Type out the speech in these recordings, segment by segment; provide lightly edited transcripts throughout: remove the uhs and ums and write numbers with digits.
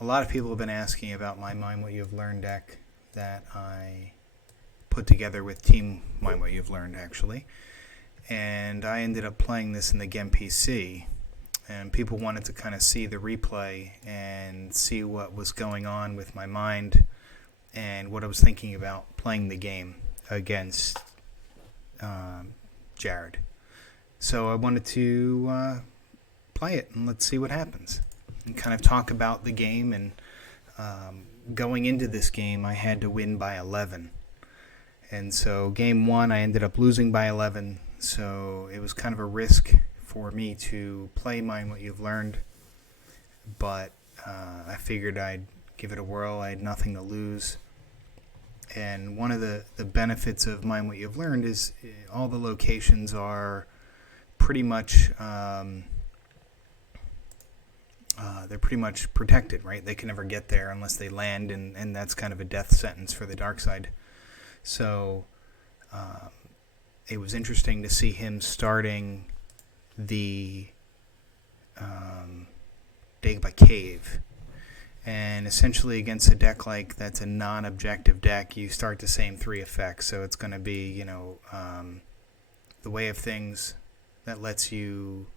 a lot of people have been asking about my Mind What You've Learned deck that I put together with Team Mind What You've Learned, actually. And I ended up playing this in the GEMPC, and people wanted to kind of see the replay and see what was going on with my mind and what I was thinking about playing the game against Jared. So I wanted to play it and let's see what happens and kind of talk about the game. And going into this game, I had to win by 11. And so game one, I ended up losing by 11. So it was kind of a risk for me to play Mind What You've Learned. But I figured I'd give it a whirl. I had nothing to lose. And one of the benefits of Mind What You've Learned is all the locations are pretty much they're pretty much protected, right? They can never get there unless they land, and that's kind of a death sentence for the dark side. So it was interesting to see him starting the Dagobah Cave. And essentially against a deck like that's a non-objective deck, you start the same three effects. So it's going to be, the Way of Things that lets you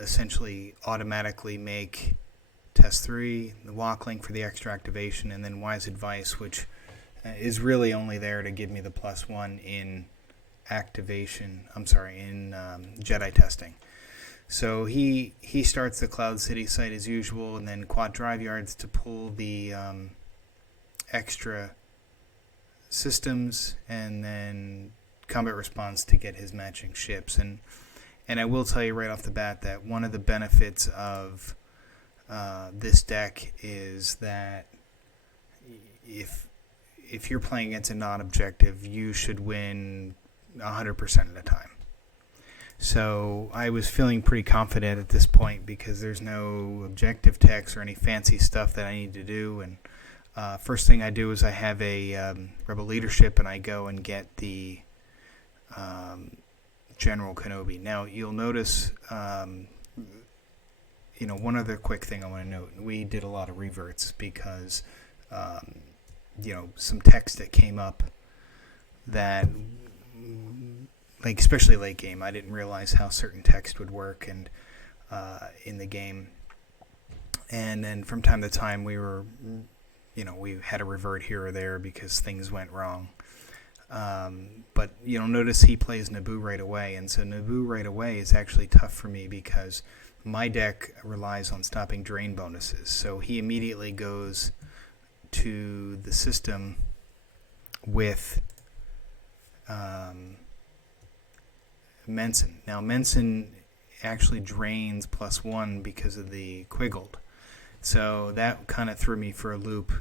essentially automatically make Test 3, the Walk Link for the extra activation, and then Wise Advice, which is really only there to give me the +1 in activation, in Jedi testing. So he starts the Cloud City site as usual, and then Quad Drive Yards to pull the extra systems, and then Combat Response to get his matching ships. And I will tell you right off the bat that one of the benefits of this deck is that if you're playing against a non-objective, you should win 100% of the time. So I was feeling pretty confident at this point because there's no objective text or any fancy stuff that I need to do. And first thing I do is I have a Rebel Leadership, and I go and get the General Kenobi. Now you'll notice, one other quick thing I want to note. We did a lot of reverts because, some text that came up that, like especially late game, I didn't realize how certain text would work and in the game. And then from time to time we had a revert here or there because things went wrong. But you'll notice he plays Naboo right away, and so Naboo right away is actually tough for me because my deck relies on stopping drain bonuses. So he immediately goes to the system with Menson. Now Menson actually drains +1 because of the Quiggled. So that kind of threw me for a loop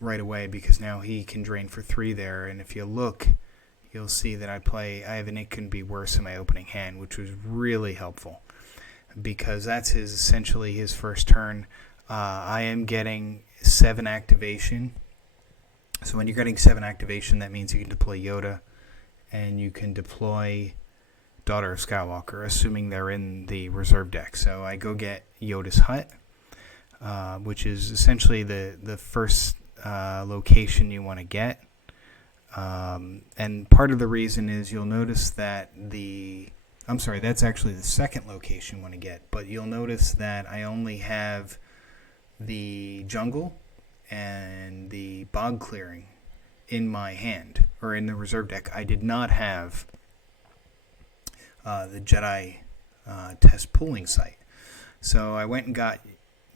right away because now he can drain for 3 there. And if you look, you'll see that I have an It Can Be Worse in my opening hand, which was really helpful because that's essentially his first turn. I am getting 7 activation. So when you're getting 7 activation, that means you can deploy Yoda and you can deploy Daughter of Skywalker, assuming they're in the reserve deck. So I go get Yoda's Hut, which is essentially the first location you want to get. And part of the reason is you'll notice that that's actually the second location you want to get, but you'll notice that I only have the jungle and the bog clearing in my hand, or in the reserve deck. I did not have the Jedi test pooling site. So I went and got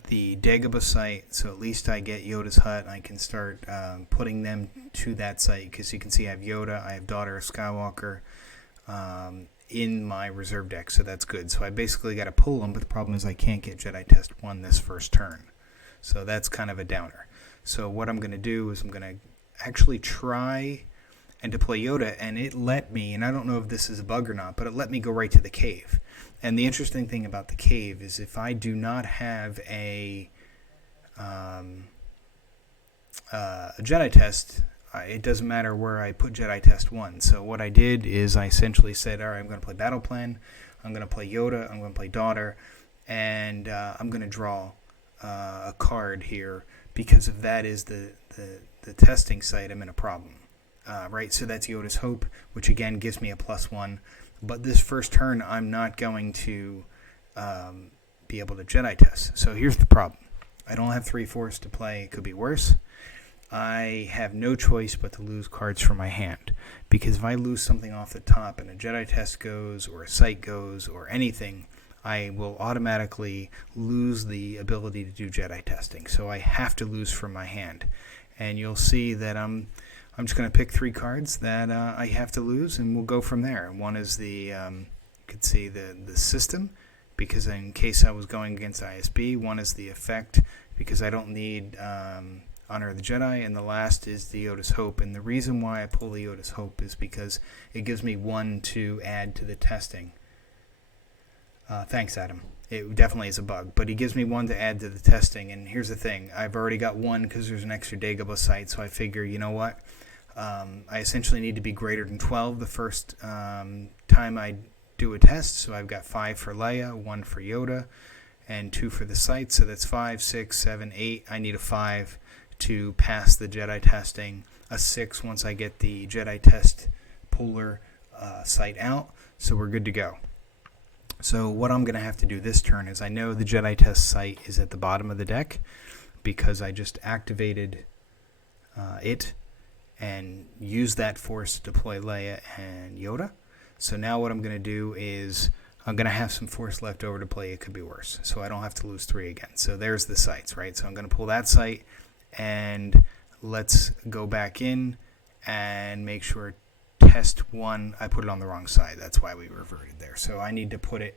the Dagobah site, so at least I get Yoda's Hut. I can start putting them to that site, because you can see I have Yoda, I have Daughter of Skywalker in my reserve deck, so that's good. So I basically got to pull them, but the problem is I can't get Jedi Test 1 this first turn. So that's kind of a downer. So what I'm going to do is I'm going to actually try and deploy Yoda, and it let me, and I don't know if this is a bug or not, but it let me go right to the cave. And the interesting thing about the cave is if I do not have a Jedi Test, it doesn't matter where I put Jedi Test 1. So what I did is I essentially said, all right, I'm going to play Battle Plan, I'm going to play Yoda, I'm going to play Daughter, and I'm going to draw a card here, because if that is the testing site, I'm in a problem. Right, so that's Yoda's Hope, which again gives me a +1. But this first turn, I'm not going to be able to Jedi test. So here's the problem. I don't have 3 Force to play. It could be worse. I have no choice but to lose cards from my hand. Because if I lose something off the top and a Jedi test goes, or a site goes, or anything, I will automatically lose the ability to do Jedi testing. So I have to lose from my hand. And you'll see that I'm just going to pick 3 cards that I have to lose, and we'll go from there. One is you could see the system, because in case I was going against ISB. One is the effect, because I don't need Honor of the Jedi. And the last is the Yoda's Hope. And the reason why I pull the Yoda's Hope is because it gives me 1 to add to the testing. Thanks, Adam. It definitely is a bug, but he gives me 1 to add to the testing. And here's the thing. I've already got 1 because there's an extra Dagobah site, so I figure, you know what? I essentially need to be greater than 12 the first time I do a test. So I've got 5 for Leia, 1 for Yoda, and 2 for the site. So that's 5, 6, 7, 8. I need a 5 to pass the Jedi testing, a 6 once I get the Jedi test puller site out. So we're good to go. So what I'm going to have to do this turn is, I know the Jedi test site is at the bottom of the deck because I just activated it and used that force to deploy Leia and Yoda. So now what I'm going to do is I'm going to have some force left over to play It Could Be Worse, so I don't have to lose 3 again. So there's the sites, right? So I'm going to pull that site, and let's go back in and make sure test 1, I put it on the wrong side. That's why we reverted there. So I need to put it,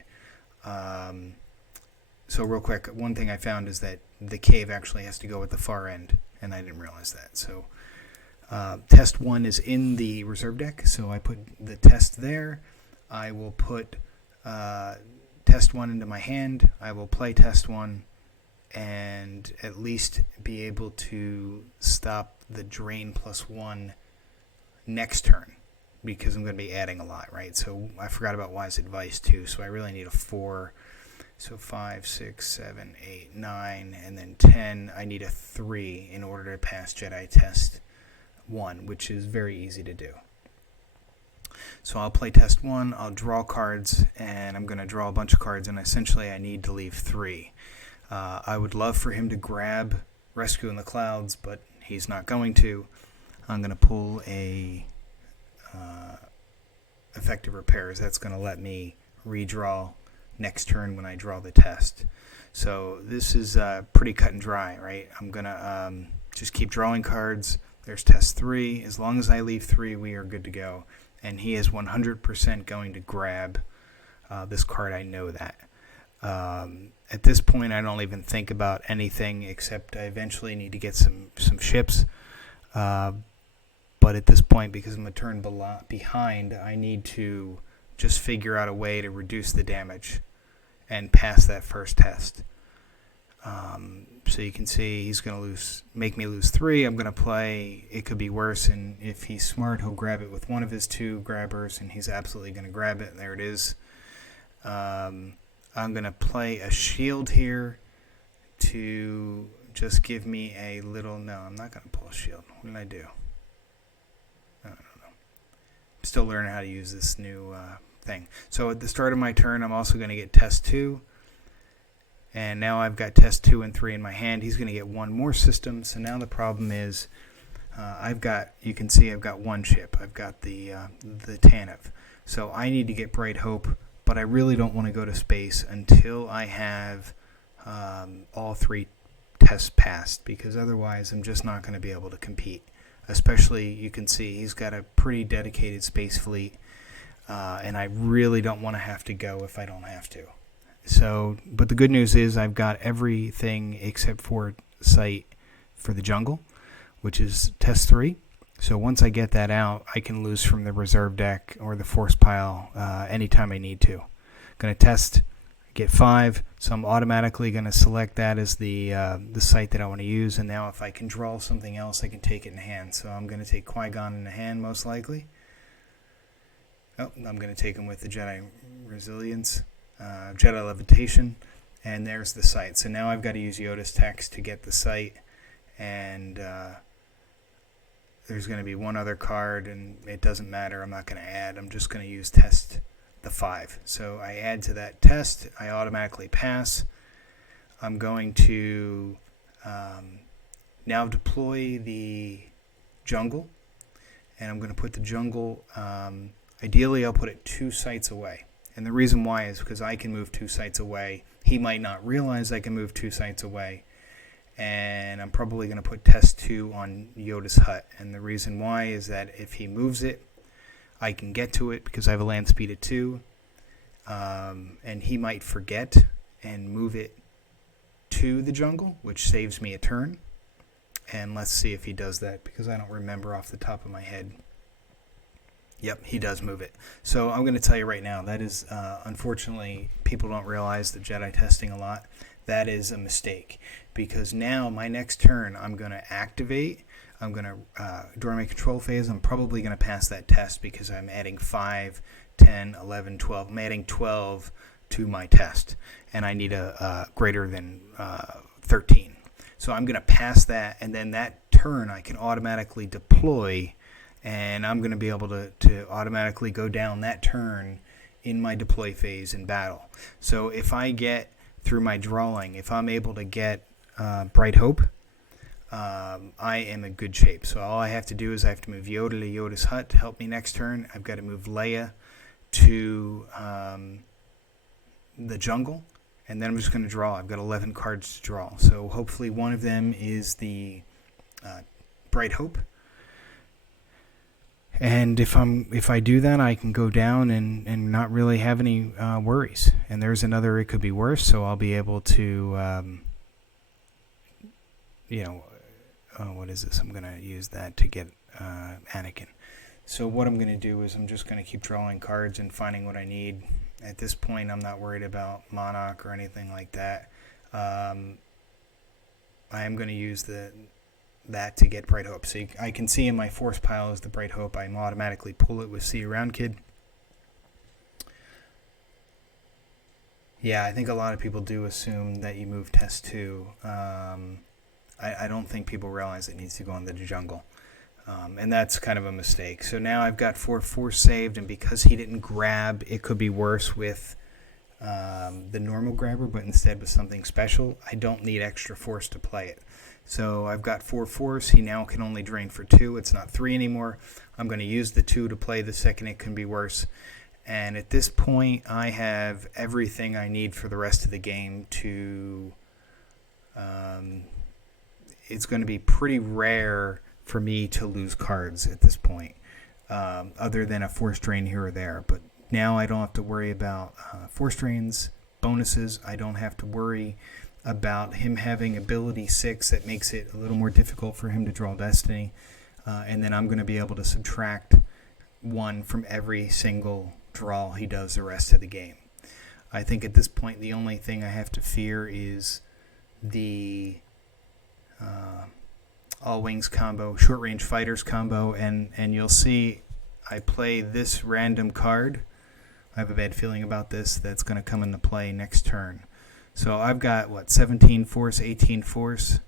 so real quick, one thing I found is that the cave actually has to go at the far end, and I didn't realize that. So test 1 is in the reserve deck, so I put the test there. I will put test 1 into my hand. I will play test 1 and at least be able to stop the drain +1 next turn, because I'm going to be adding a lot, right? So I forgot about wise advice too, so I really need a 4. So 5, 6, 7, 8, 9, and then 10. I need a 3 in order to pass Jedi test 1, which is very easy to do. So I'll play test 1, I'll draw cards, and I'm going to draw a bunch of cards, and essentially I need to leave 3. I would love for him to grab Rescue in the Clouds, but he's not going to. I'm going to pull a effective repairs. That's going to let me redraw next turn when I draw the test. So this is pretty cut and dry, right? I'm going to just keep drawing cards. There's test 3. As long as I leave 3, we are good to go. And he is 100% going to grab this card. I know that. At this point, I don't even think about anything except I eventually need to get some ships. But at this point, because I'm a turn behind, I need to just figure out a way to reduce the damage and pass that first test. So you can see he's going to make me lose 3. I'm going to play It Could Be Worse, and if he's smart, he'll grab it with one of his 2 grabbers, and he's absolutely going to grab it. There it is. I'm going to play a shield here to just give me a little... No, I'm not going to pull a shield. What did I do? I don't know. I'm still learning how to use this new thing. So at the start of my turn, I'm also going to get test 2. And now I've got test 2 and 3 in my hand. He's going to get 1 more system. So now the problem is you can see I've got 1 ship. I've got the Tantive. So I need to get Bright Hope, but I really don't want to go to space until I have all 3 tests passed, because otherwise I'm just not going to be able to compete. Especially, you can see he's got a pretty dedicated space fleet, and I really don't want to have to go if I don't have to. So, but the good news is I've got everything except for site for the jungle, which is test 3. So once I get that out, I can lose from the reserve deck or the force pile anytime I need to. Going to test, get 5, so I'm automatically going to select that as the site that I want to use. And now if I can draw something else, I can take it in hand. So I'm going to take Qui-Gon in the hand most likely. Oh, I'm going to take him with the Jedi Resilience, Jedi Levitation, And there's the site. So now I've got to use Yoda's text to get the site, and there's going to be one other card, and it doesn't matter. I'm not going to add. I'm just going to use test the 5. So I add to that test. I automatically pass. I'm going to now deploy the jungle, and I'm going to put the jungle, ideally I'll put it 2 sites away. And the reason why is because I can move 2 sites away. He might not realize I can move 2 sites away. And I'm probably going to put test 2 on Yoda's hut. And the reason why is that if he moves it, I can get to it because I have a land speed of 2. And he might forget and move it to the jungle, which saves me a turn. And let's see if he does that, because I don't remember off the top of my head. Yep, he does move it. So I'm going to tell you right now, that is, unfortunately, people don't realize the Jedi testing a lot. That is a mistake, because now my next turn I'm going to activate. I'm going to, during my control phase, I'm probably going to pass that test because I'm adding 5, 10, 11, 12. I'm adding 12 to my test, and I need a greater than 13. So I'm going to pass that, and then that turn I can automatically deploy, and I'm going to be able to automatically go down that turn in my deploy phase in battle. So if I get through my drawing, if I'm able to get Bright Hope, I am in good shape. So all I have to do is I have to move Yoda to Yoda's hut to help me next turn. I've got to move Leia to the jungle, and then I'm just going to draw. I've got 11 cards to draw. So hopefully one of them is the Bright Hope. And if I do that, I can go down and not really have any worries. And there's another, it could be worse, so I'll be able to, what is this? I'm going to use that to get Anakin. So what I'm going to do is I'm just going to keep drawing cards and finding what I need. At this point, I'm not worried about Monarch or anything like that. I am going to use that to get Bright Hope. So I can see in my force pile is the Bright Hope. I automatically pull it with See Around Kid. Yeah, I think a lot of people do assume that you move test 2. I don't think people realize it needs to go in the jungle. And that's kind of a mistake. So now I've got 4 force saved, and because he didn't grab, it could be worse with the normal grabber, but instead with something special. I don't need extra force to play it. So I've got 4 force. He now can only drain for 2. It's not 3 anymore. I'm going to use the 2 to play the second it can be worse. And at this point, I have everything I need for the rest of the game to... it's going to be pretty rare for me to lose cards at this point, other than a force drain here or there. But now I don't have to worry about force drains, bonuses. I don't have to worry about him having ability 6 that makes it a little more difficult for him to draw Destiny. And then I'm going to be able to subtract 1 from every single draw he does the rest of the game. I think at this point the only thing I have to fear is the all wings combo, short range fighters combo, and you'll see I play this random card. I have a bad feeling about this. That's going to come into play next turn. So I've got 17 force, 18 force.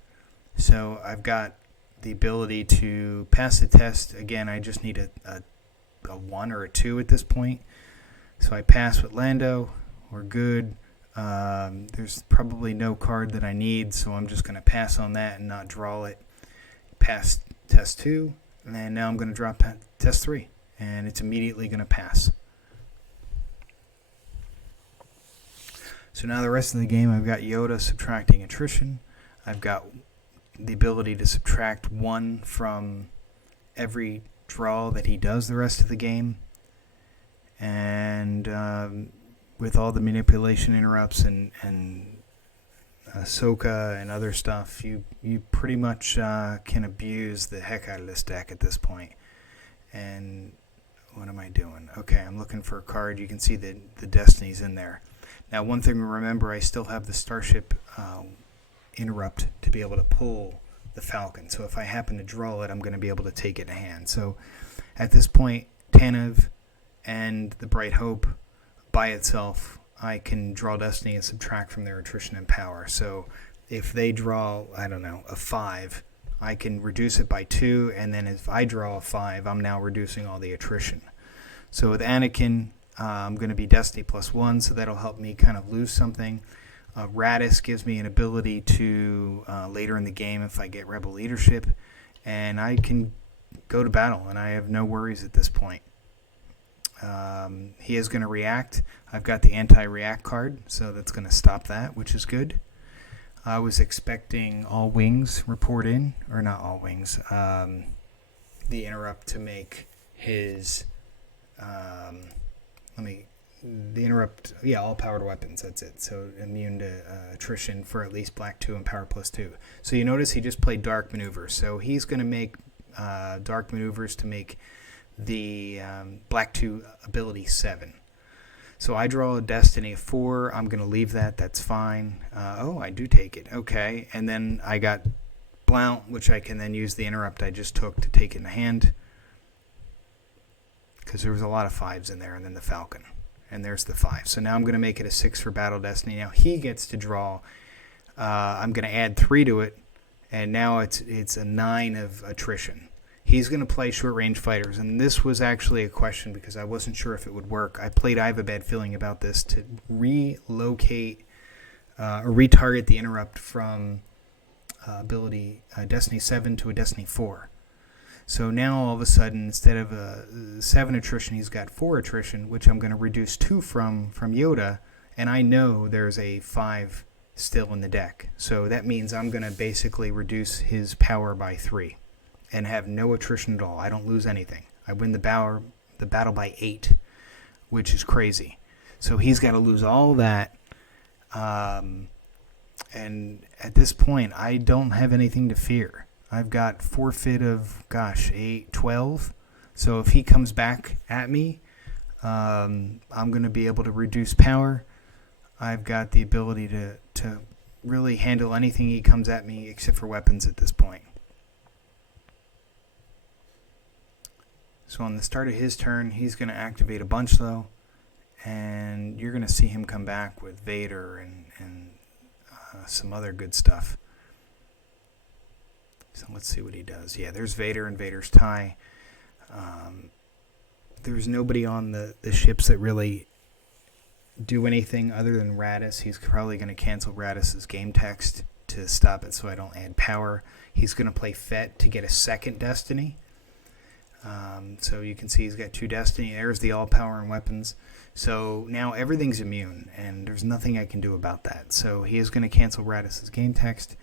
So I've got the ability to pass the test. Again, I just need a 1 or a 2 at this point. So I pass with Lando. We're good. There's probably no card that I need, so I'm just going to pass on that and not draw it. Pass test 2, and now I'm going to drop test 3, and it's immediately going to pass. So now the rest of the game, I've got Yoda subtracting attrition. I've got the ability to subtract 1 from every draw that he does the rest of the game. And with all the manipulation interrupts and Ahsoka and other stuff, you pretty much can abuse the heck out of this deck at this point. And what am I doing? Okay, I'm looking for a card. You can see the Destiny's in there. Now, one thing to remember, I still have the Starship interrupt to be able to pull the Falcon. So if I happen to draw it, I'm going to be able to take it in hand. So at this point, Tanev and the Bright Hope by itself, I can draw Destiny and subtract from their attrition and power. So if they draw, I don't know, a 5, I can reduce it by 2, and then if I draw a 5, I'm now reducing all the attrition. So with Anakin, I'm going to be Destiny +1, so that'll help me kind of lose something. Radis gives me an ability to, later in the game, if I get Rebel Leadership, and I can go to battle, and I have no worries at this point. He is going to react. I've got the anti-react card, so that's going to stop that, which is good. I was expecting all wings report in, or not all wings, the interrupt to make his, the interrupt, yeah, all powered weapons, that's it. So immune to attrition for at least black 2 and power +2. So you notice he just played dark maneuvers. So he's going to make dark maneuvers to make the black 2 ability 7. So I draw a Destiny of 4. I'm going to leave that. That's fine. Oh, I do take it. Okay. And then I got Blount, which I can then use the interrupt I just took to take it in the hand. Because there was a lot of 5s in there, and then the Falcon. And there's the 5. So now I'm going to make it a 6 for Battle Destiny. Now he gets to draw. I'm going to add 3 to it. And now it's a 9 of attrition. He's going to play short-range fighters, and this was actually a question because I wasn't sure if it would work. I have a bad feeling about this, to relocate or retarget the interrupt from ability Destiny 7 to a Destiny 4. So now all of a sudden, instead of a 7 attrition, he's got 4 attrition, which I'm going to reduce 2 from Yoda, and I know there's a 5 still in the deck. So that means I'm going to basically reduce his power by 3. And have no attrition at all. I don't lose anything. I win the battle by 8, which is crazy. So he's got to lose all that. And at this point, I don't have anything to fear. I've got forfeit of, 8, 12. So if he comes back at me, I'm going to be able to reduce power. I've got the ability to really handle anything he comes at me except for weapons at this point. So on the start of his turn, he's going to activate a bunch, though, and you're going to see him come back with Vader and some other good stuff. So let's see what he does. Yeah, there's Vader and Vader's tie. There's nobody on the ships that really do anything other than Radis. He's probably going to cancel Radis's game text to stop it so I don't add power. He's going to play Fett to get a second Destiny. So you can see he's got 2 Destiny. There's the all power and weapons. So now everything's immune, and there's nothing I can do about that. So he is going to cancel Radis's game text.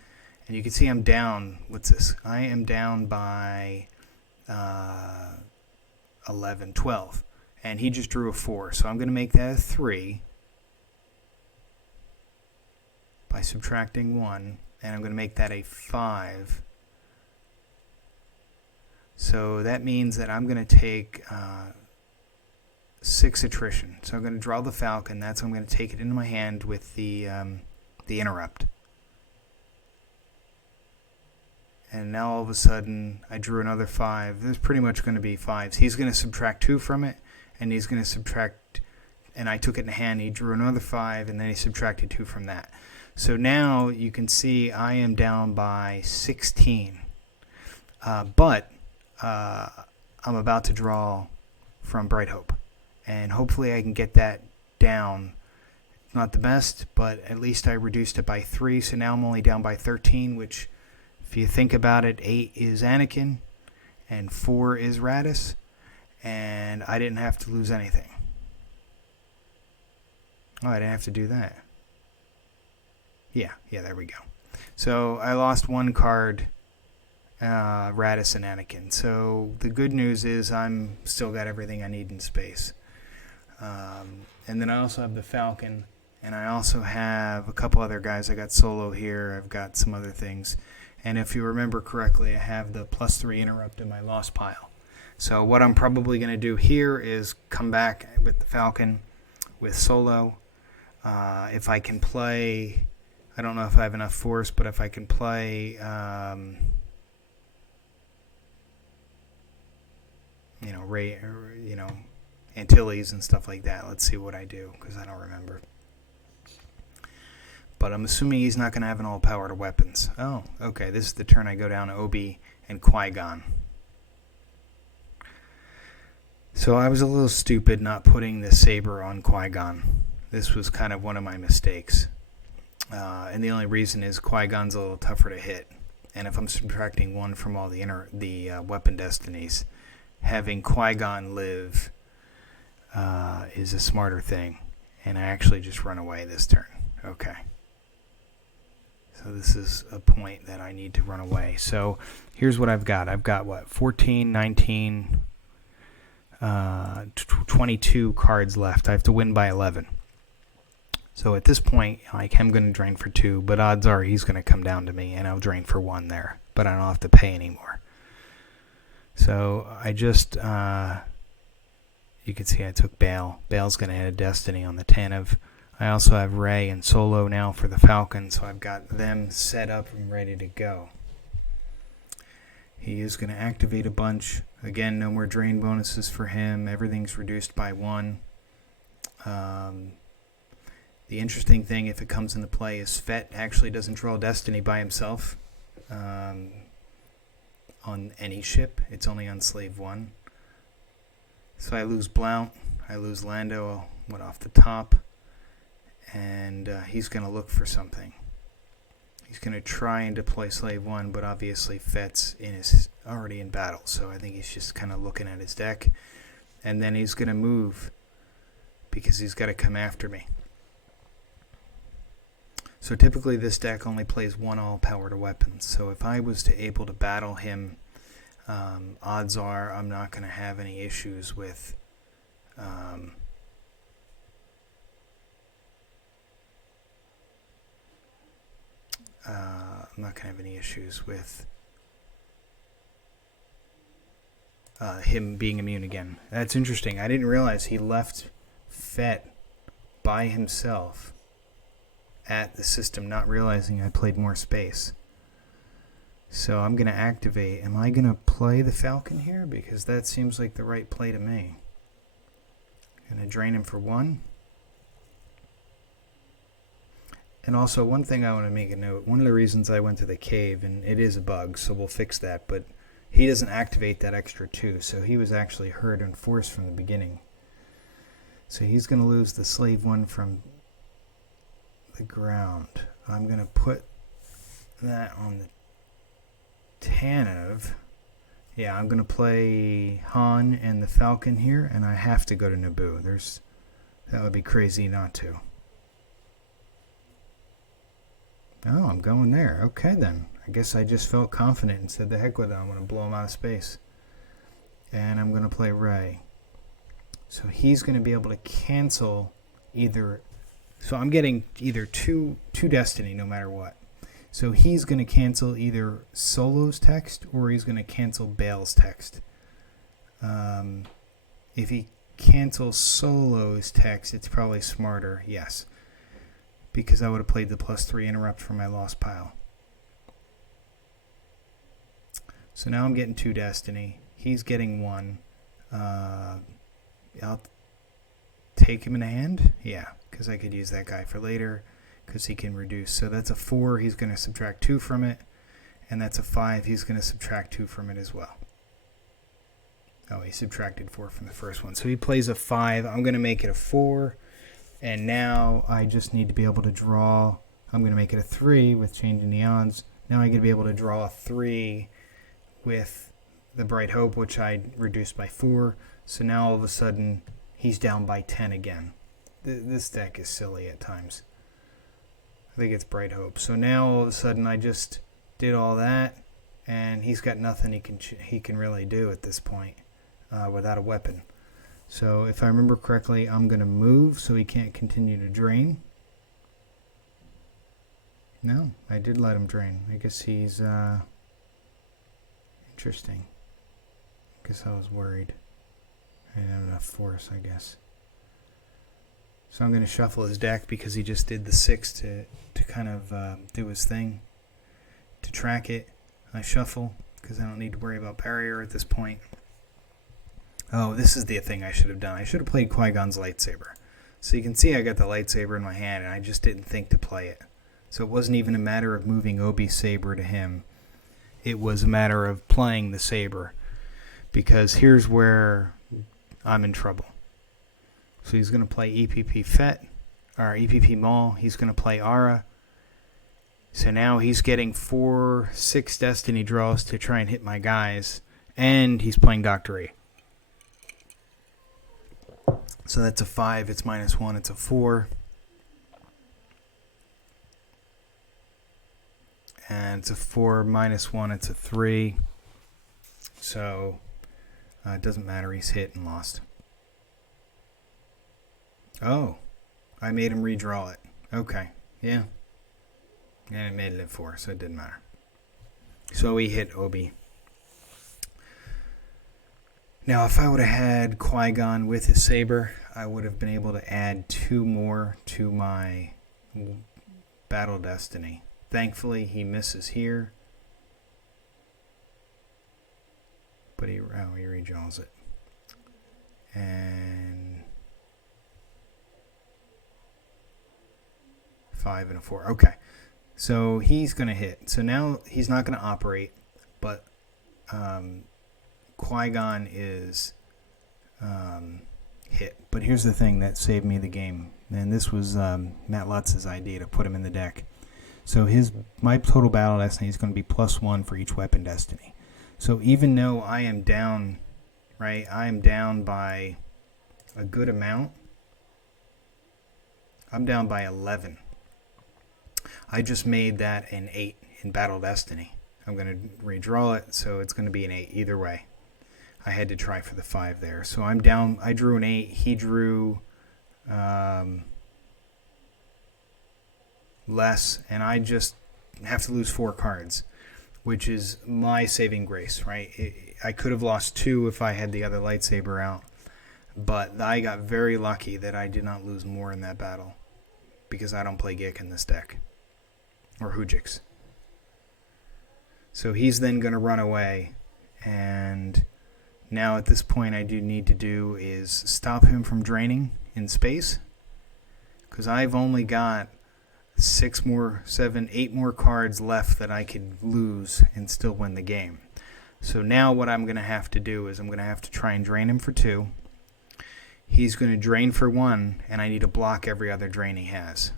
And you can see I'm down. What's this? I am down by 11, 12. And he just drew a 4. So I'm going to make that a 3 by subtracting 1. And I'm going to make that a 5. So that means that I'm going to take 6 attrition. So I'm going to draw the Falcon. That's when I'm going to take it into my hand with the interrupt. And now all of a sudden I drew another 5. There's pretty much going to be 5s. He's going to subtract 2 from it, and he's going to subtract, and I took it in hand. He drew another 5, and then he subtracted 2 from that. So now you can see I am down by 16. But I'm about to draw from Bright Hope, and hopefully I can get that down. Not the best, but at least I reduced it by 3, so now I'm only down by 13, which, if you think about it, 8 is Anakin, and 4 is Radis, and I didn't have to lose anything. Oh, I didn't have to do that. Yeah, there we go. So I lost 1 card, Radis and Anakin. So the good news is I'm still got everything I need in space. And then I also have the Falcon, and I also have a couple other guys. I got Solo here. I've got some other things. And if you remember correctly, I have the +3 interrupt in my lost pile. So what I'm probably going to do here is come back with the Falcon, with Solo. If I can play, I don't know if I have enough force, but if I can play, Antilles and stuff like that. Let's see what I do, because I don't remember. But I'm assuming he's not going to have an all-powered weapons. Oh, okay, this is the turn I go down to Obi and Qui-Gon. So I was a little stupid not putting the saber on Qui-Gon. This was kind of one of my mistakes. And the only reason is Qui-Gon's a little tougher to hit. And if I'm subtracting 1 from all the weapon destinies, having Qui-Gon live is a smarter thing. And I actually just run away this turn. Okay. So this is a point that I need to run away. So here's what I've got. I've got, what, 14, 19... 22 cards left. I have to win by 11. So at this point, like, I'm going to drain for 2, but odds are he's going to come down to me, and I'll drain for 1 there. But I don't have to pay anymore. So I just, you can see I took Bail. Bail's going to add a Destiny on the Tanav. I also have Rey and Solo now for the Falcon, so I've got them set up and ready to go. He is going to activate a bunch. Again, no more drain bonuses for him. Everything's reduced by 1. The interesting thing, if it comes into play, is Fett actually doesn't draw Destiny by himself on any ship. It's only on Slave 1. So I lose Blount. I lose Lando. Went off the top. And he's going to look for something. He's going to try and deploy Slave 1, but obviously Fett's already in battle, so I think he's just kind of looking at his deck. And then he's going to move because he's got to come after me. So typically this deck only plays 1 all-powered weapon, so if I was able to battle him, odds are I'm not going to have any issues with I'm not going to have any issues with him being immune again. That's interesting. I didn't realize he left Fett by himself at the system, not realizing I played more space. So I'm going to activate. Am I going to play the Falcon here? Because that seems like the right play to me. Going to drain him for 1. And also, one thing I want to make a note, one of the reasons I went to the cave, and it is a bug, so we'll fix that, but he doesn't activate that extra 2, so he was actually hurt and forced from the beginning. So he's going to lose the Slave 1 from the ground. I'm going to put that on the Tanav. Yeah, I'm going to play Han and the Falcon here, and I have to go to Naboo. That would be crazy not to. Oh, I'm going there. Okay, then. I guess I just felt confident and said, the heck with it. I'm going to blow him out of space. And I'm going to play Rey. So he's going to be able to cancel either... So I'm getting either two Destiny no matter what. So he's going to cancel either Solo's text or he's going to cancel Bail's text. If he cancels Solo's text, it's probably smarter, yes. Because I would have played the +3 interrupt for my lost pile. So now I'm getting 2 Destiny. He's getting 1. I'll take him in hand? Yeah, because I could use that guy for later because he can reduce. So that's a 4. He's going to subtract 2 from it. And that's a 5. He's going to subtract 2 from it as well. Oh, he subtracted 4 from the first one. So he plays a 5. I'm going to make it a 4. And now I just need to be able to draw. I'm going to make it a 3 with changing the odds. Now I'm going to be able to draw a 3 with the Bright Hope, which I reduced by 4. So now all of a sudden he's down by 10 again. This deck is silly at times. I think it's Bright Hope. So now all of a sudden I just did all that, and he's got nothing he can really do at this point without a weapon. So if I remember correctly, I'm going to move so he can't continue to drain. No, I did let him drain. I guess he's interesting. I guess I was worried. I didn't have enough force, I guess. So I'm going to shuffle his deck because he just did the 6 to kind of do his thing. To track it, I shuffle because I don't need to worry about barrier at this point. Oh, this is the thing I should have done. I should have played Qui-Gon's lightsaber. So you can see I got the lightsaber in my hand and I just didn't think to play it. So it wasn't even a matter of moving Obi's saber to him. It was a matter of playing the saber. Because here's where I'm in trouble. So he's going to play EPP Fet, or EPP Maul. He's going to play Aura. So now he's getting 6 Destiny draws to try and hit my guys. And he's playing Dr. E. So that's a 5. It's -1. It's a 4. And it's a 4 -1. It's a 3. So it doesn't matter. He's hit and lost. Oh, I made him redraw it. Okay, yeah. And it made it at 4, so it didn't matter. So he hit Obi. Now, if I would have had Qui-Gon with his saber, I would have been able to add 2 more to my Battle Destiny. Thankfully, he misses here. But he redraws it. And 5 and a 4. Okay. So he's going to hit. So now he's not going to operate, but Qui-Gon is hit. But here's the thing that saved me the game. And this was Matt Lutz's idea to put him in the deck. So my total battle destiny is going to be +1 for each weapon destiny. So even though I am down, right, I am down by a good amount. I'm down by 11. I just made that an 8 in Battle Destiny. I'm going to redraw it, so it's going to be an 8 either way. I had to try for the 5 there. So I'm down. I drew an 8. He drew less, and I just have to lose 4 cards, which is my saving grace, right? I could have lost 2 if I had the other lightsaber out, but I got very lucky that I did not lose more in that battle because I don't play Gik in this deck. Or Hujix. So he's then going to run away, and now at this point I do need to do is stop him from draining in space, because I've only got 8 more cards left that I could lose and still win the game. So now what I'm going to have to do is I'm going to have to try and drain him for 2. He's going to drain for 1, and I need to block every other drain he has.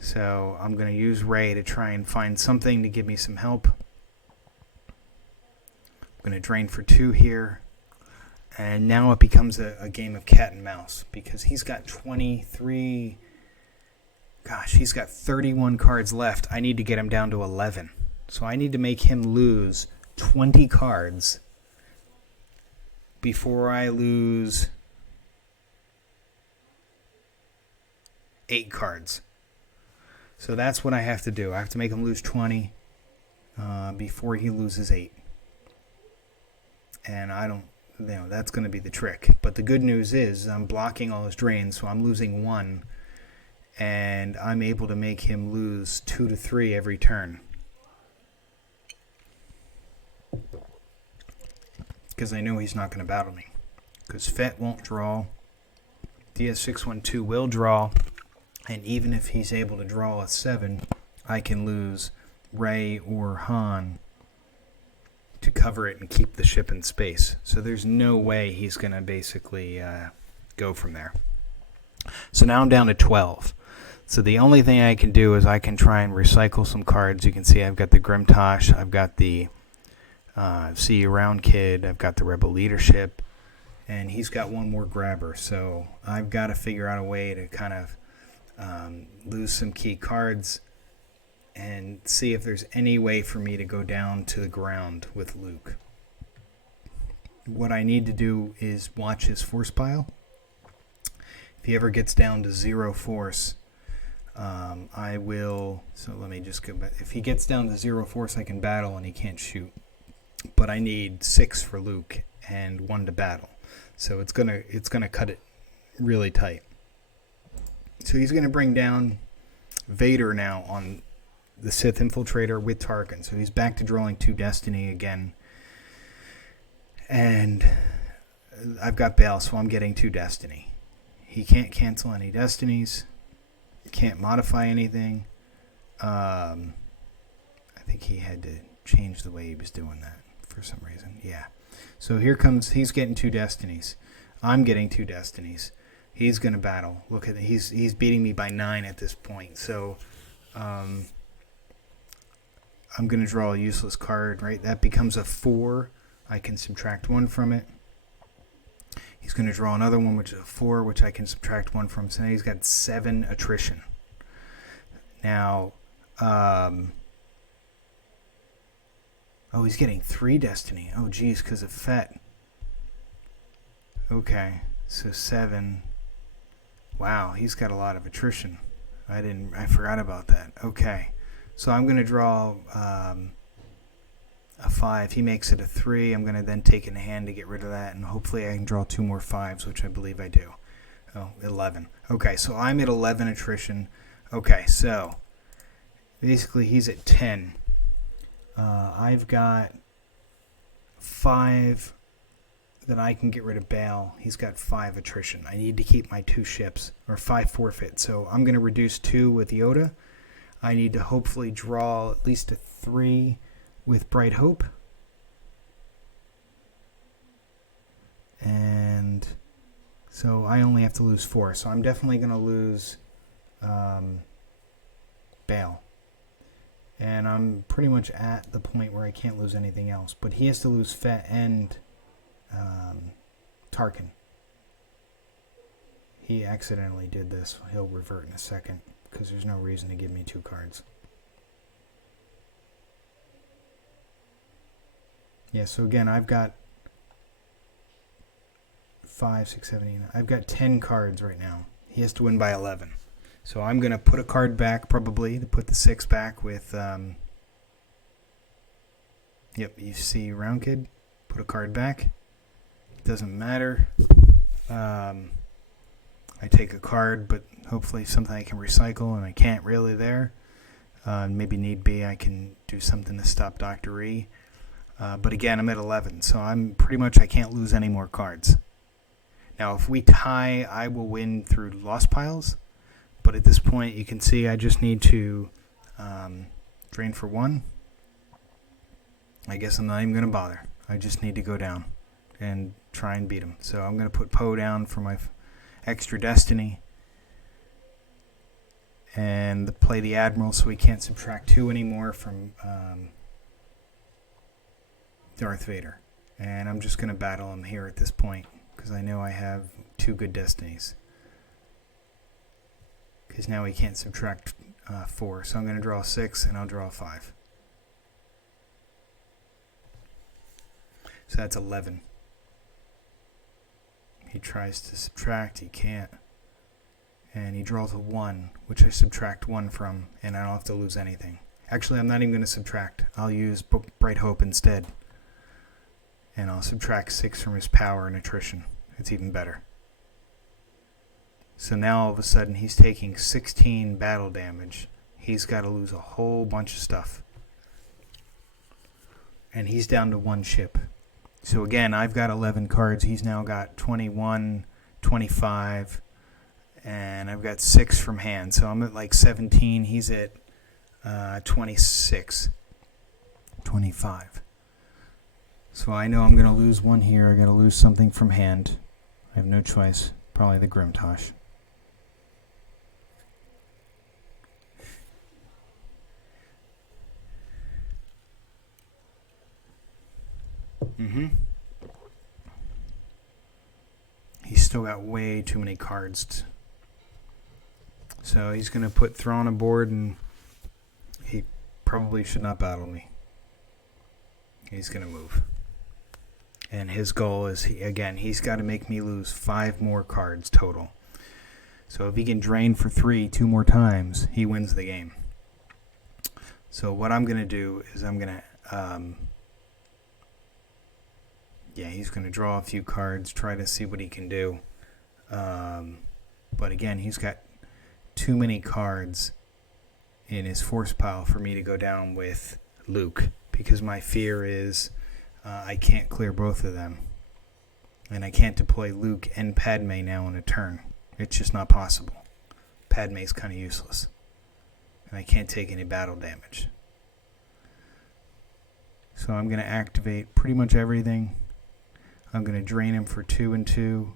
So I'm going to use Ray to try and find something to give me some help. I'm going to drain for 2 here. And now it becomes a game of cat and mouse, because he's got 23... Gosh, he's got 31 cards left. I need to get him down to 11. So I need to make him lose 20 cards before I lose 8 cards. So that's what I have to do. I have to make him lose 20 before he loses 8. And that's going to be the trick. But the good news is I'm blocking all his drains, so I'm losing 1. And I'm able to make him lose 2 to 3 every turn. Because I know he's not going to battle me. Because Fett won't draw. DS612 will draw. And even if he's able to draw a 7, I can lose Rey or Han to cover it and keep the ship in space. So there's no way he's going to basically go from there. So now I'm down to 12. So the only thing I can do is I can try and recycle some cards. You can see I've got the Grimtosh, I've got the See You Around Kid, I've got the Rebel Leadership, and he's got 1 more grabber. So I've got to figure out a way to kind of lose some key cards and see if there's any way for me to go down to the ground with Luke. What I need to do is watch his force pile. If he ever gets down to 0 force, I will... So let me just go back. If he gets down to 0 force, I can battle and he can't shoot. But I need 6 for Luke and 1 to battle. So it's gonna cut it really tight. So he's going to bring down Vader now on the Sith Infiltrator with Tarkin. So he's back to drawing 2 Destiny again. And I've got Bail, so I'm getting 2 Destiny. He can't cancel any Destinies. Can't modify anything. I think he had to change the way he was doing that for some reason. Yeah. So here comes, he's getting 2 destinies. I'm getting 2 destinies. He's going to battle. Look at it. He's beating me by 9 at this point. So I'm going to draw a useless card, right? That becomes a 4. I can subtract 1 from it. He's going to draw another one, which is a 4, which I can subtract 1 from. So now he's got 7 attrition. Now, oh, he's getting 3 destiny. Oh, geez, because of Fet. Okay, so 7. Wow, he's got a lot of attrition. I forgot about that. Okay, so I'm going to draw a 5. He makes it a 3. I'm going to then take it in hand to get rid of that, and hopefully I can draw 2 more 5s, which I believe I do. Oh, 11. Okay, so I'm at 11 attrition. Okay, so basically he's at 10. I've got 5 that I can get rid of Bale. He's got 5 attrition. I need to keep my 2 ships, or 5 forfeit. So I'm going to reduce 2 with Yoda. I need to hopefully draw at least a 3 with Bright Hope. And so I only have to lose 4. So I'm definitely going to lose Bale. And I'm pretty much at the point where I can't lose anything else. But he has to lose Fett and Tarkin. He accidentally did this. He'll revert in a second because there's no reason to give me 2 cards. Yeah, so again, I've got 5, 6, 7, 8, 9. I've got 10 cards right now. He has to win by 11. So I'm going to put a card back probably to put the 6 back with, yep, you see Round Kid. Put a card back. Doesn't matter. I take a card, but hopefully something I can recycle, and I can't really there. Maybe need be I can do something to stop Dr. E. But again, I'm at 11, so I'm pretty much I can't lose any more cards. Now, if we tie, I will win through lost piles. But at this point, you can see I just need to drain for 1. I guess I'm not even going to bother. I just need to go down and try and beat him. So I'm going to put Poe down for my extra destiny. And play the Admiral so we can't subtract 2 anymore from Darth Vader. And I'm just going to battle him here at this point because I know I have 2 good destinies. Because now he can't subtract 4. So I'm going to draw 6 and I'll draw 5. So that's 11. He tries to subtract, he can't. And he draws a 1, which I subtract 1 from, and I don't have to lose anything. Actually, I'm not even going to subtract. I'll use Bright Hope instead. And I'll subtract 6 from his power and attrition. It's even better. So now all of a sudden he's taking 16 battle damage. He's got to lose a whole bunch of stuff. And he's down to 1 ship. So again, I've got 11 cards. He's now got 21, 25, and I've got 6 from hand. So I'm at like 17. He's at 26, 25. So I know I'm going to lose 1 here. I got to lose something from hand. I have no choice. Probably the Grimtosh. He's still got way too many cards. So he's going to put Thrawn aboard, and he probably should not battle me. He's going to move. And his goal is, he's got to make me lose 5 more cards total. So if he can drain for 3 2 more times, he wins the game. So what I'm going to do is I'm going to... he's going to draw a few cards, try to see what he can do. But again, he's got too many cards in his force pile for me to go down with Luke. Because my fear is I can't clear both of them. And I can't deploy Luke and Padme now in a turn. It's just not possible. Padme's kind of useless. and I can't take any battle damage. So I'm going to activate pretty much everything. I'm going to drain him for 2 and 2.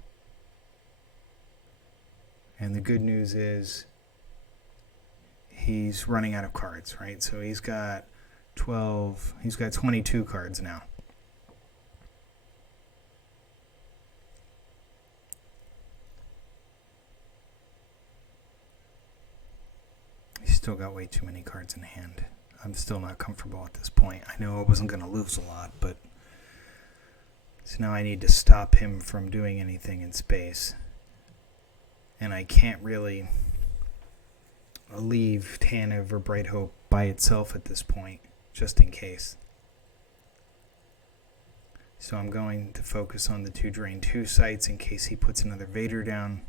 And the good news is he's running out of cards, right? So he's got 22 cards now. He's still got way too many cards in hand. I'm still not comfortable at this point. I know I wasn't going to lose a lot, but so now I need to stop him from doing anything in space. And I can't really leave TANF or Bright Hope by itself at this point, just in case. So I'm going to focus on the 2 Drain 2 sites in case he puts another Vader down.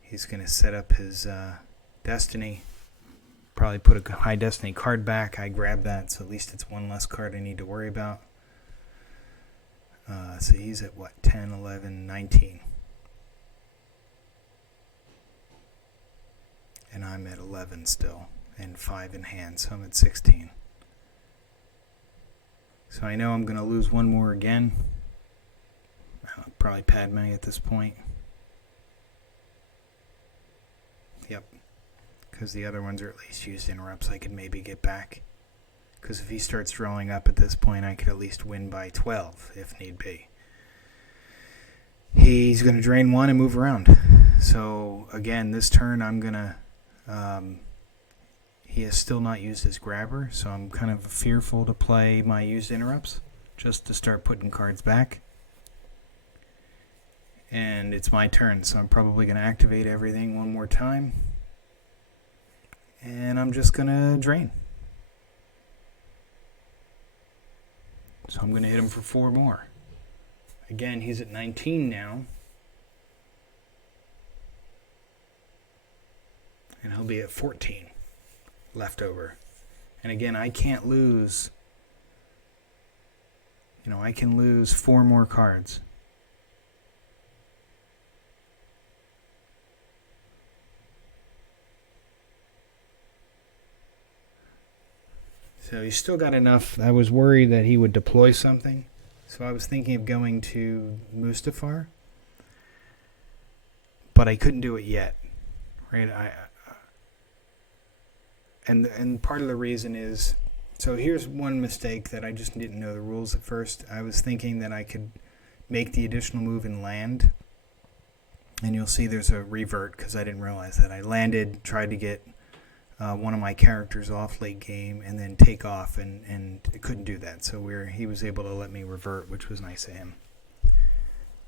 He's going to set up his Destiny. Probably put a high Destiny card back. I grab that, so at least it's one less card I need to worry about. So he's at what? 10, 11, 19. And I'm at 11 still, and 5 in hand, so I'm at 16. So I know I'm going to lose one more again. Probably Padme at this point. Yep. Because the other ones are at least used interrupts I could maybe get back. Because if he starts drawing up at this point, I could at least win by 12, if need be. He's going to drain 1 and move around. So, again, this turn I'm going to... he has still not used his grabber, so I'm kind of fearful to play my used interrupts, just to start putting cards back. And it's my turn, so I'm probably going to activate everything one more time. And I'm just going to drain. So I'm going to hit him for 4 more. Again, he's at 19 now. And he'll be at 14 left over. And again, I can't lose. I can lose 4 more cards. So he's still got enough. I was worried that he would deploy something. So I was thinking of going to Mustafar. But I couldn't do it yet. Right? And part of the reason is, so here's one mistake that I just didn't know the rules at first. I was thinking that I could make the additional move and land. And you'll see there's a revert because I didn't realize that. I landed, tried to get one of my characters off late game and then take off and couldn't do that. So he was able to let me revert, which was nice of him.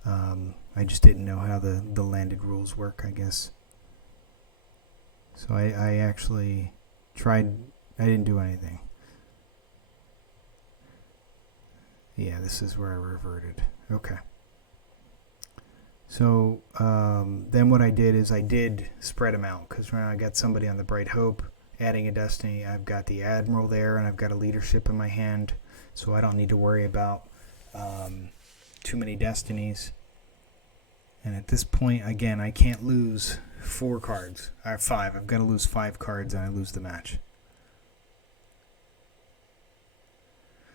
I just didn't know how the landed rules work, I guess. So I actually tried. I didn't do anything. Yeah, this is where I reverted. Okay. So then what I did is I did spread them out because when I got somebody on the Bright Hope adding a Destiny, I've got the Admiral there and I've got a leadership in my hand, so I don't need to worry about too many Destinies. And at this point, again, I can't lose 4 cards. Or 5. I've got to lose 5 cards and I lose the match.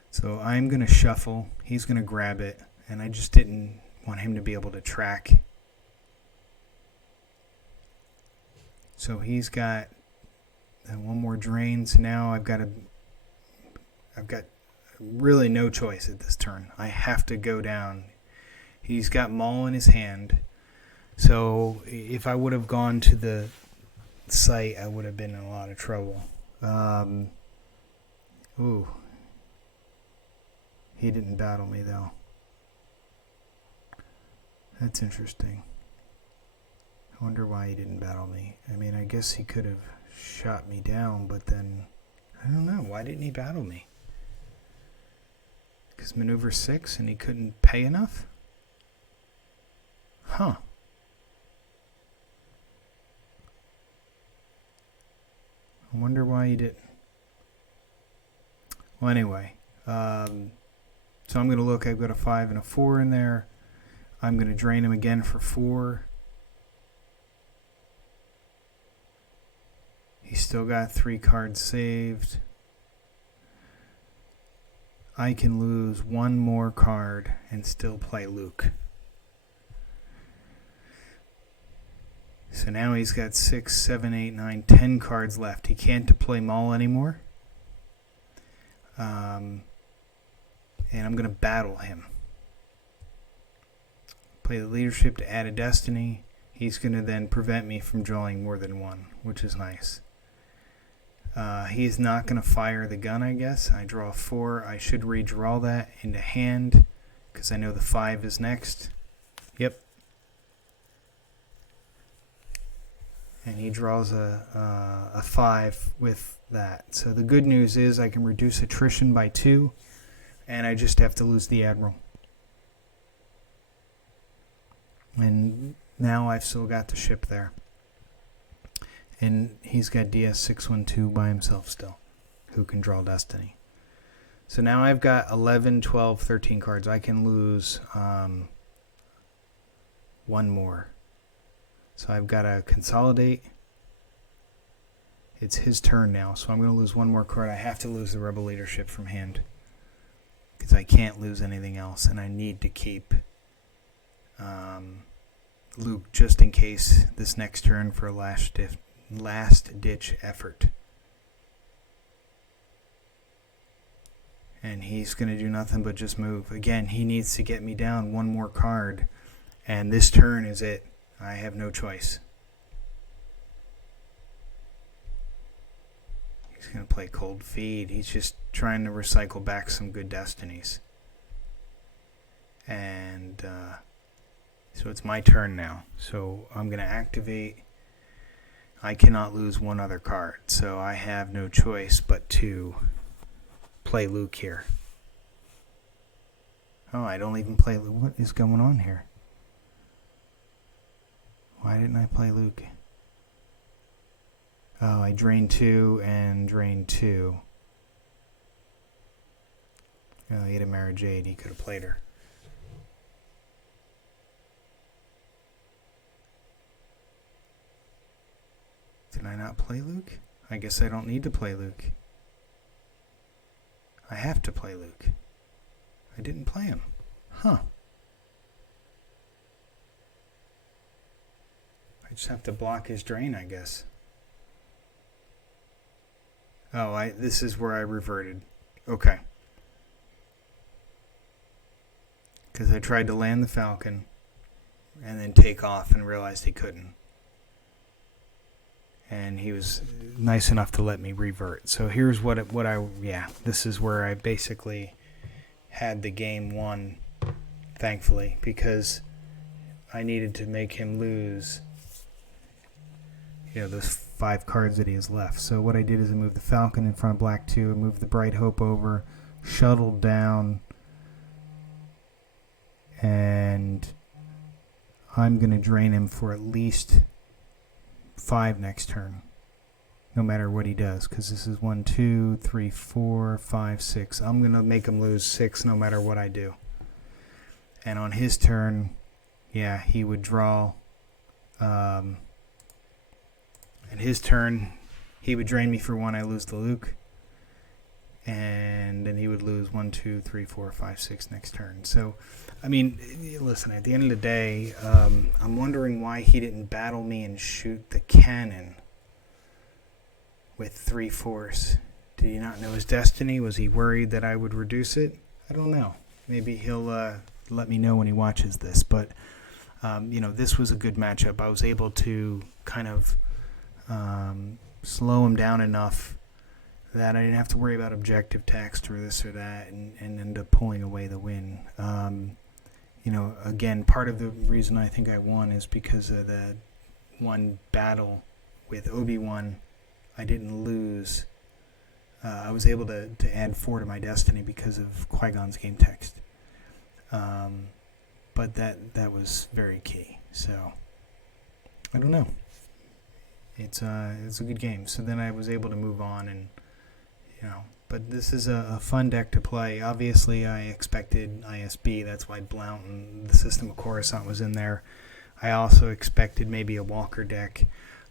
So I'm going to shuffle. He's going to grab it. And I just didn't want him to be able to track. So he's got one more drain. So now I've got really no choice at this turn. I have to go down. He's got Maul in his hand. So if I would have gone to the site, I would have been in a lot of trouble. Ooh. He didn't battle me, though. That's interesting. I wonder why he didn't battle me. I mean, I guess he could have shot me down, but then, I don't know. Why didn't he battle me? Because maneuver 6 and he couldn't pay enough? Huh. I wonder why he didn't. Well, anyway. So I'm going to look. I've got a 5 and a 4 in there. I'm going to drain him again for 4. He's still got 3 cards saved. I can lose 1 more card and still play Luke. So now he's got 6, 7, 8, 9, 10 cards left. He can't deploy Maul anymore. And I'm going to battle him. Play the leadership to add a destiny. He's going to then prevent me from drawing more than 1, which is nice. He's not going to fire the gun, I guess. I draw 4. I should redraw that into hand because I know the 5 is next. Yep. And he draws a 5 with that. So the good news is I can reduce attrition by 2, and I just have to lose the Admiral. And now I've still got the ship there. And he's got DS612 by himself still, who can draw Destiny. So now I've got 11, 12, 13 cards. I can lose 1 more. So I've got to consolidate. It's his turn now, so I'm going to lose 1 more card. I have to lose the Rebel Leadership from hand because I can't lose anything else, and I need to keep Luke just in case this next turn for a last-ditch effort. And he's going to do nothing but just move. Again, he needs to get me down 1 more card, and this turn is it. I have no choice. He's going to play Cold Feed. He's just trying to recycle back some good destinies. And so it's my turn now. So I'm going to activate. I cannot lose 1 other card. So I have no choice but to play Luke here. Oh, I don't even play Luke. What is going on here? Why didn't I play Luke? Oh, I drained 2 and drained 2. Oh, he had a Mara Jade. He could have played her. Did I not play Luke? I guess I don't need to play Luke. I have to play Luke. I didn't play him. Huh. I just have to block his drain, I guess. Oh, this is where I reverted. Okay. Because I tried to land the Falcon and then take off and realized he couldn't. And he was nice enough to let me revert. So here's this is where I basically had the game won, thankfully, because I needed to make him lose, those 5 cards that he has left. So what I did is I moved the Falcon in front of Black 2, I moved the Bright Hope over, shuttled down, and I'm going to drain him for at least 5 next turn, no matter what he does, because this is 1, 2, 3, 4, 5, 6. I'm going to make him lose 6 no matter what I do. And on his turn, he would draw. At his turn, he would drain me for 1. I lose the Luke. And then he would lose 1, 2, 3, 4, 5, 6 next turn. So, I mean, listen, at the end of the day, I'm wondering why he didn't battle me and shoot the cannon with 3 force. Did he not know his destiny? Was he worried that I would reduce it? I don't know. Maybe he'll let me know when he watches this. But, this was a good matchup. I was able to kind of slow him down enough that I didn't have to worry about objective text or this or that and end up pulling away the win. Again, part of the reason I think I won is because of the one battle with Obi-Wan. I didn't lose. I was able to add 4 to my destiny because of Qui-Gon's game text. But that was very key. So, I don't know. It's a good game. So then I was able to move on and, but this is a fun deck to play. Obviously, I expected ISB. That's why Blount and the System of Coruscant was in there. I also expected maybe a Walker deck.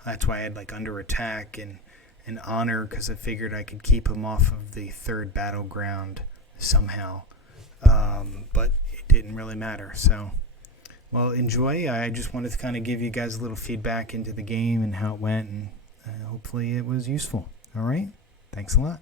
That's why I had like Under Attack and an honor because I figured I could keep him off of the third battleground somehow. But it didn't really matter. So, well, enjoy. I just wanted to kind of give you guys a little feedback into the game and how it went, and hopefully it was useful. All right. Thanks a lot.